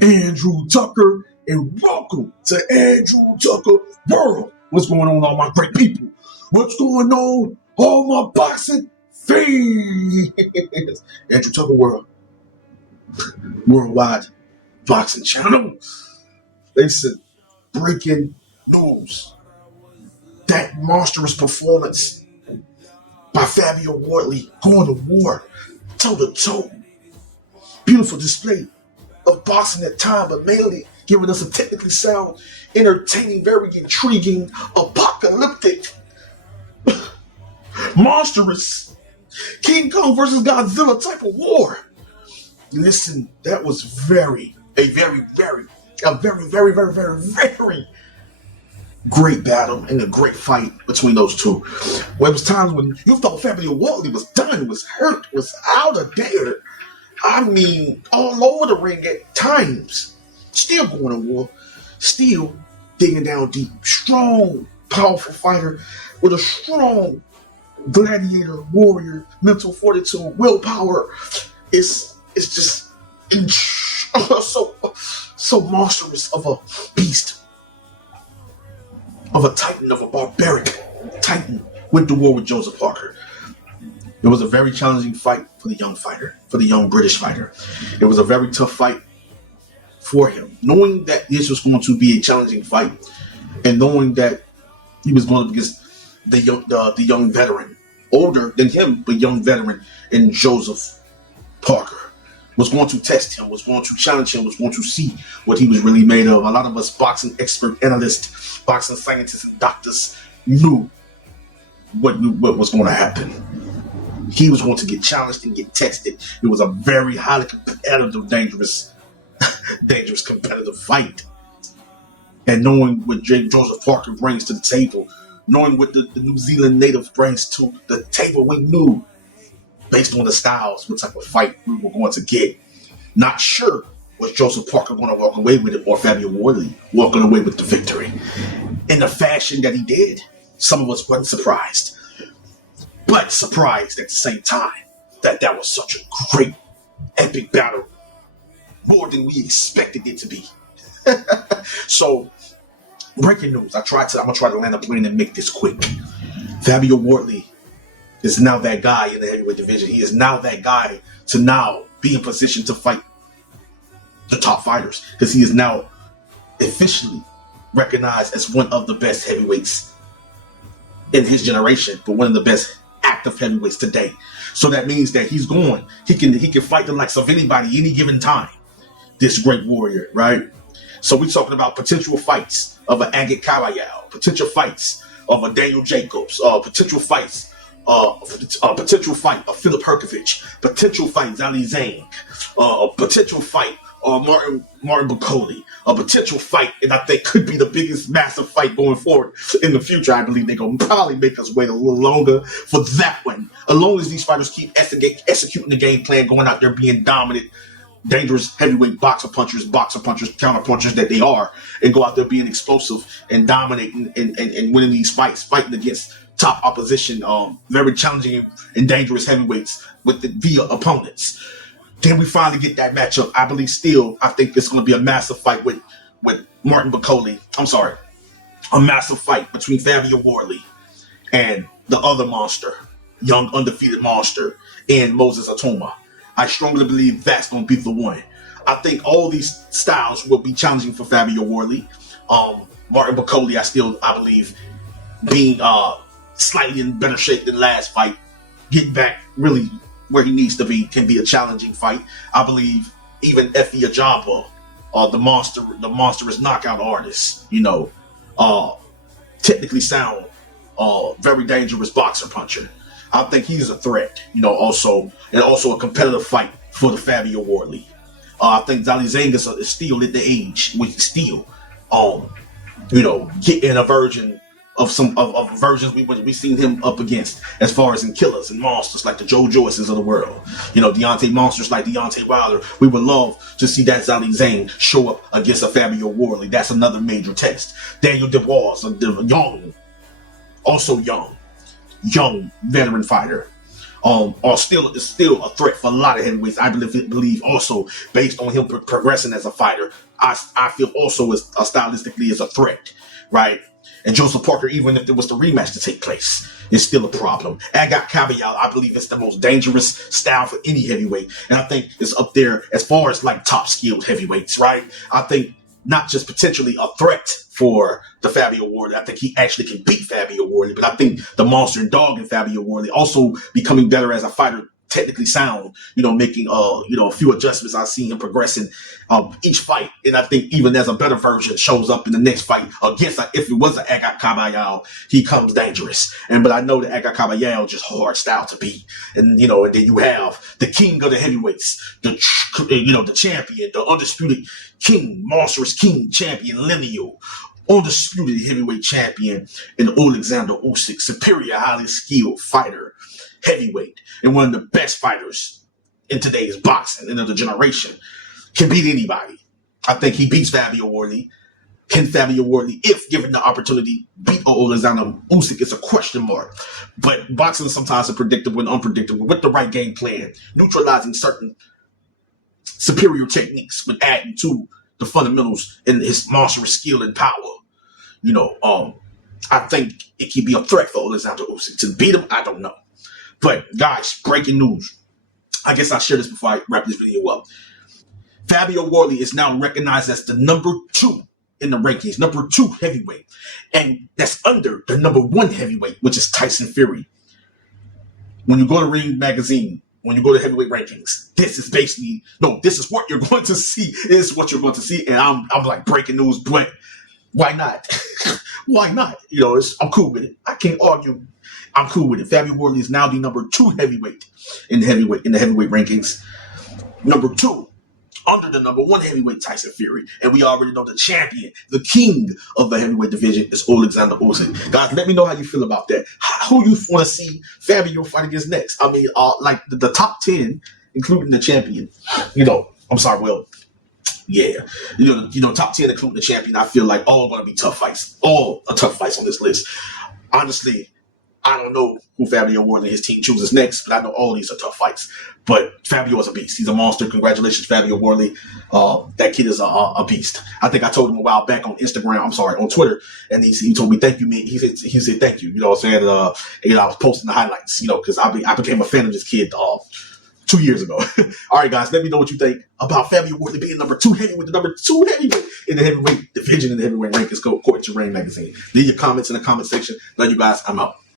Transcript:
Andrew Tucker, and welcome to Andrew Tucker World. What's going on, all my great people? What's going on, all my boxing fans? Andrew Tucker World, worldwide boxing channel. Listen, breaking news. That monstrous performance by Fabio Wardley, going to war, toe to toe. Beautiful display of boxing at time, but mainly giving us a technically sound, entertaining, very intriguing, apocalyptic, monstrous King Kong versus Godzilla type of war. Listen, that was very great battle and a great fight between those two. Well, it was times when you thought Fabio Wardley was done, was hurt, was out of there. I mean, all over the ring at times. Still going to war. Still digging down deep. Strong, powerful fighter with a strong gladiator, warrior, mental fortitude, willpower. It's just so monstrous of a beast, of a titan, of a barbaric titan. Went to war with Joseph Parker. It was a very challenging fight for the young fighter, for the young British fighter. It was a very tough fight for him. Knowing that this was going to be a challenging fight, and knowing that he was going up against the young veteran, older than him, but young veteran in Joseph Parker, was going to test him, was going to challenge him, was going to see what he was really made of. A lot of us boxing expert analysts, boxing scientists, and doctors knew what was going to happen. He was going to get challenged and get tested. It was a very highly competitive, dangerous competitive fight. And knowing what Joseph Parker brings to the table, knowing what the New Zealand native brings to the table, we knew, based on the styles, what type of fight we were going to get. Not sure was Joseph Parker going to walk away with it, or Fabio Wardley walking away with the victory. In the fashion that he did, some of us weren't surprised. But surprised at the same time that was such a great, epic battle. More than we expected it to be. So, breaking news. I'm going to try to land a plane and make this quick. Fabio Wardley is now that guy in the heavyweight division. He is now that guy to now be in position to fight the top fighters, because he is now officially recognized as one of the best heavyweights in his generation, but one of the best active heavyweights today. So that means that he can fight the likes of anybody any given time. This great warrior, right? So we're talking about potential fights of an Agit Kabayel, potential fights of a Daniel Jacobs, potential fights, a potential fight of Philip Herkovich, potential fight Zali Zhang, a potential fight Martin Bacoli, a potential fight, and I think could be the biggest massive fight going forward in the future. I believe they're going to probably make us wait a little longer for that one. As long as these fighters keep executing the game plan, going out there being dominant, dangerous heavyweight boxer punchers, counter punchers that they are, and go out there being explosive and dominating and winning these fights, fighting against top opposition, very challenging and dangerous heavyweights with via opponents. Then we finally get that matchup. I think it's going to be a massive fight with Martin Bacoli. A massive fight between Fabio Wardley and the other monster, young undefeated monster, and Moses Atoma. I strongly believe that's going to be the one. I think all these styles will be challenging for Fabio Wardley. Martin Bacoli, I believe, being slightly in better shape than last fight, getting back really where he needs to be, can be a challenging fight. I believe even Effie Ajaba, the monstrous knockout artist, technically sound, very dangerous boxer puncher. I think he's a threat, also a competitive fight for the Fabio Wardley. I think Zali Zhang is still at the age, which is still, getting a version of some of versions we've seen him up against, as far as in killers and monsters like the Joe Joyces of the world. Deontay monsters like Deontay Wilder. We would love to see that Zali Zhang show up against a Fabio Wardley. That's another major test. Daniel Dubois, young veteran fighter. is still a threat for a lot of heavyweights. I believe also based on him progressing as a fighter, I feel also as stylistically as a threat, right? And Joseph Parker, even if there was the rematch to take place, is still a problem. Agat Kabayel, I believe it's the most dangerous style for any heavyweight. And I think it's up there as far as like top skilled heavyweights, right? I think not just potentially a threat for the Fabio Wardley. I think he actually can beat Fabio Wardley, but I think the monster and dog in Fabio Wardley also becoming better as a fighter, technically sound, making a few adjustments. I see him progressing each fight, and I think even as a better version shows up in the next fight against, if it was an Agat Kabayel, he comes dangerous. But I know that Agat Kabayel just hard style to beat, and and then you have the king of the heavyweights, the champion, the undisputed king, monstrous king champion Lenio, undisputed heavyweight champion, and Alexander Usyk, superior, highly skilled fighter, heavyweight, and one of the best fighters in today's boxing and of the generation, can beat anybody. I think he beats Fabio Wardley. Can Fabio Wardley, if given the opportunity, beat Alexander Usyk? It's a question mark. But boxing sometimes is predictable and unpredictable. With the right game plan, neutralizing certain superior techniques, but adding to the fundamentals and his monstrous skill and power, I think it can be a threat for Alexander Usyk. To beat him, I don't know. But guys, breaking news. I guess I'll share this before I wrap this video up. Fabio Wardley is now recognized as the number 2 in the rankings, number 2 heavyweight. And that's under the number 1 heavyweight, which is Tyson Fury. When you go to Ring Magazine, when you go to heavyweight rankings, this is what you're going to see. This is what you're going to see. And I'm like, breaking news, but why not? Why not? I'm cool with it. I can't argue. I'm cool with it. Fabio Wardley is now the number 2 heavyweight in the heavyweight rankings. Number 2, under the number 1 heavyweight Tyson Fury. And we already know the champion, the king of the heavyweight division is Alexander Usyk. Guys, let me know how you feel about that. Who you want to see Fabio fight against next? I mean, like the top 10, including the champion. Top 10 including the champion, I feel like all going to be tough fights. All are tough fights on this list. Honestly, I don't know who Fabio Wardley and his team chooses next, but I know all these are tough fights. But Fabio is a beast. He's a monster. Congratulations, Fabio Wardley. That kid is a beast. I think I told him a while back on Twitter, and he told me, thank you, man. He said thank you. I was posting the highlights, because I became a fan of this kid 2 years ago. All right, guys, let me know what you think about Fabio Wardley being number 2 heavyweight, the number 2 heavyweight in the heavyweight division in the heavyweight rankings. Go according to Ring Magazine. Leave your comments in the comment section. Love you guys. I'm out.